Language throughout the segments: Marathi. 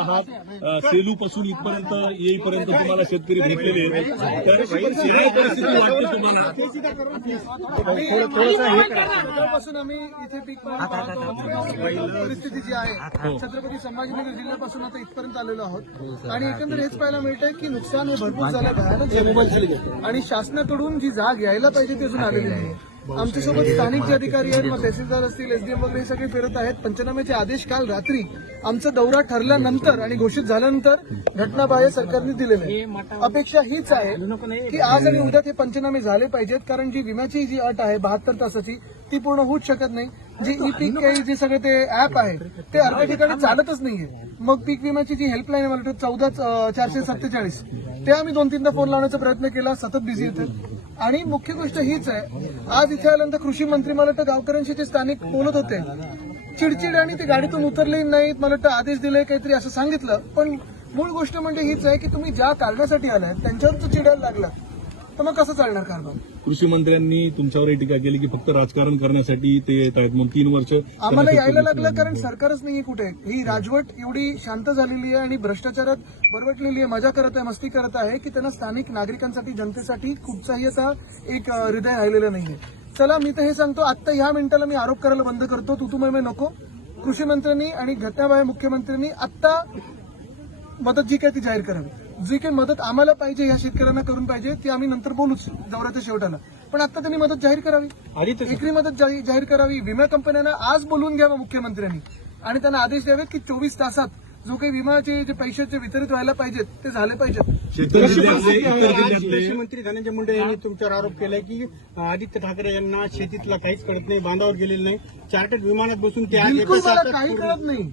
आहात. सेलू पासून इथपर्यंत येईपर्यंत तुम्हाला शेतकरी भेटलेले आहेत. तर काय परिस्थिती वाटते तुम्हाला? पासून आम्ही इथे पीक परिस्थिती जी आहे छत्रपती संभाजीनगर जिल्ह्यापासून आता इथपर्यंत आलेलो आहोत. आणि एकंदर हेच पाहायला मिळतंय की नुकसान हे भरपूर झालं भयानक झालं. आणि शासनाकडून जी जाग यायला पाहिजे ती अजून आलेली नाही. आमच्यासोबत स्थानिक जे अधिकारी आहेत मग तहसीलदार असतील एसडीएम वगैरे हे सगळे फिरत आहेत. पंचनाम्याचे आदेश काल रात्री आमचा दौरा ठरल्यानंतर आणि घोषित झाल्यानंतर घटनाबाह्य सरकारने दिलेले. अपेक्षा हीच आहे की आज आणि उद्या ते पंचनामे झाले पाहिजेत कारण जी विम्याची जी अट आहे बहात्तर तासाची ती पूर्ण होऊच शकत नाही. जे ई पीक जे सगळे ते ऍप आहे ते अर्ध्या ठिकाणी चालतच नाहीये. मग पीक विम्याची जी हेल्पलाईन आहे मला चौदा चारशे सत्तेचाळीस. ते आम्ही दोन तीनदा फोन लावण्याचा प्रयत्न केला सतत बिझी येते आणि मुख्य गोष्ट हीच आहे आज इथे आल्यानंतर कृषी मंत्री मला वाटतं गावकऱ्यांशी ते स्थानिक बोलत होते. चिडचिड आणि ते गाडीतून उतरले नाहीत मला वाटतं आदेश दिले काहीतरी असं सांगितलं. पण मूळ गोष्ट म्हणजे हीच आहे की तुम्ही ज्या कारणासाठी आलाय त्यांच्यावर जर चिडायला लागला तर मग कसं चालणार कारभार? कृषी मंत्र्यांनी तुमच्यावर टीका केली की फक्त राजकारण करण्यासाठी ते येत आहेत. मग तीन वर्ष आम्हाला यायला लागलं कारण सरकारच नाहीये कुठे. ही राजवट एवढी शांत झालेली आहे आणि भ्रष्टाचारात बरवटलेली आहे. मजा करत आहे मस्ती करत आहे की त्यांना स्थानिक नागरिकांसाठी जनतेसाठी कुठचाही असा एक अं, हृदय राहिलेलं नाहीये. चला मी तर हे सांगतो आता ह्या मिनिटाला मी आरोप करायला बंद करतो. तू तुम्ही नको. कृषी मंत्र्यांनी आणि घटनाबाह्य मुख्यमंत्र्यांनी आत्ता मदत जी काय ती जाहीर करावी. जी काही मदत आम्हाला पाहिजे या शेतकऱ्यांना करून पाहिजे ती आम्ही नंतर बोलूच दौऱ्याच्या शेवटाला पण आता त्यांनी मदत जाहीर करावी. एकरी मदत जाही- जाहीर करावी. विमा कंपन्यांना आज बोलवून घ्यावं मुख्यमंत्र्यांनी. आणि त्यांना आदेश द्यावेत की चोवीस तासात जो काही विमाचे जे पैशाचे वितरित व्हायला पाहिजेत ते झाले पाहिजेत. मंत्री धनंजय मुंडे यांनी तुमच्यावर आरोप केलाय की आदित्य ठाकरे यांना शेतीतला काहीच कळत नाही बांधावर गेलेलं नाही. चार्टर्ड विमानात बसून ते काही कळत नाही.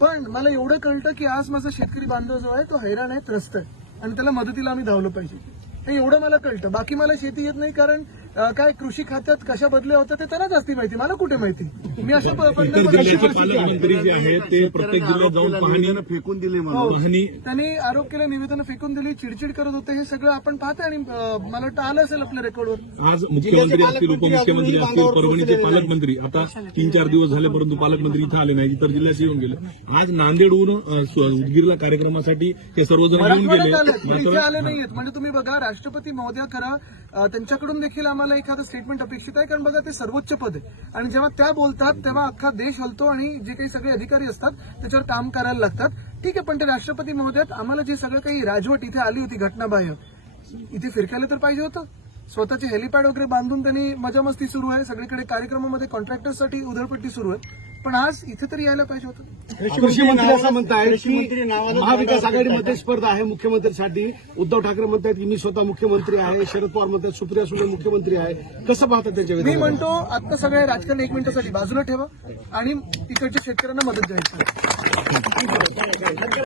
पण मला एवढं कळतं की आज माझा शेतकरी बांधव जो आहे तो हैराण आहे त्रस्त आहे. आणि त्याला मदतीला आम्ही धावलं पाहिजे. हे एवढं मला कळतं. बाकी मला शेती येत नाही कारण काय कृषी खात्यात कशा बदल्या होत्या ते त्यांना जास्ती माहिती. मला कुठे माहिती? मी अशा फेकून दिले हो. त्यांनी आरोप केले निवेदन फेकून दिली चिडचिड करत होते हे सगळं आपण पाहतोय आणि मला वाटतं आलं असेल आपल्या रेकॉर्डवर. आज मुख्यमंत्री असतील उपमुख्यमंत्री असतील परभणीचे पालकमंत्री. आता तीन चार दिवस झाले परंतु पालकमंत्री इथे आले नाही इतर जिल्ह्यात येऊन गेले. आज नांदेडहून उदगीरला कार्यक्रमासाठी हे सर्वजण येऊन गेले. आले नाहीयेत. म्हणजे तुम्ही बघा राष्ट्रपती महोदया खरं त्यांच्याकडून देखील आम्हाला एखादं स्टेटमेंट अपेक्षित आहे? कारण बघा ते सर्वोच्च पद आहे. आणि जेव्हा त्या बोलतात तेव्हा अख्खा देश हलतो आणि जे काही सगळे अधिकारी असतात त्याच्यावर काम करायला लागतात. ठीक आहे पण ते राष्ट्रपती महोदयात आम्हाला जे सगळं काही राजवट इथे आली होती घटनाबाह्य इथे फिरकायला तर पाहिजे होतं. स्वतःचे हेलिपॅड वगैरे बांधून त्यांनी मजा मस्ती सुरू आहे. सगळीकडे कार्यक्रमामध्ये कॉन्ट्रॅक्टरसाठी उधळपट्टी सुरू आहे. पण आज इथे तरी यायला पाहिजे होतं. कृषी मंत्री असं म्हणतायत कृषी मंत्री की महाविकास आघाडीमध्ये स्पर्धा आहे मुख्यमंत्र्यांसाठी उद्धव ठाकरे म्हणतात की मी स्वतः मुख्यमंत्री आहे शरद पवार म्हणतात सुप्रिया सुळे मुख्यमंत्री आहे. कसं पाहतात त्यांच्या मी? म्हणतो आता सगळ्या राजकारण एक मिनिटासाठी बाजूला ठेवा आणि इकडच्या शेतकऱ्यांना मदत द्यायची.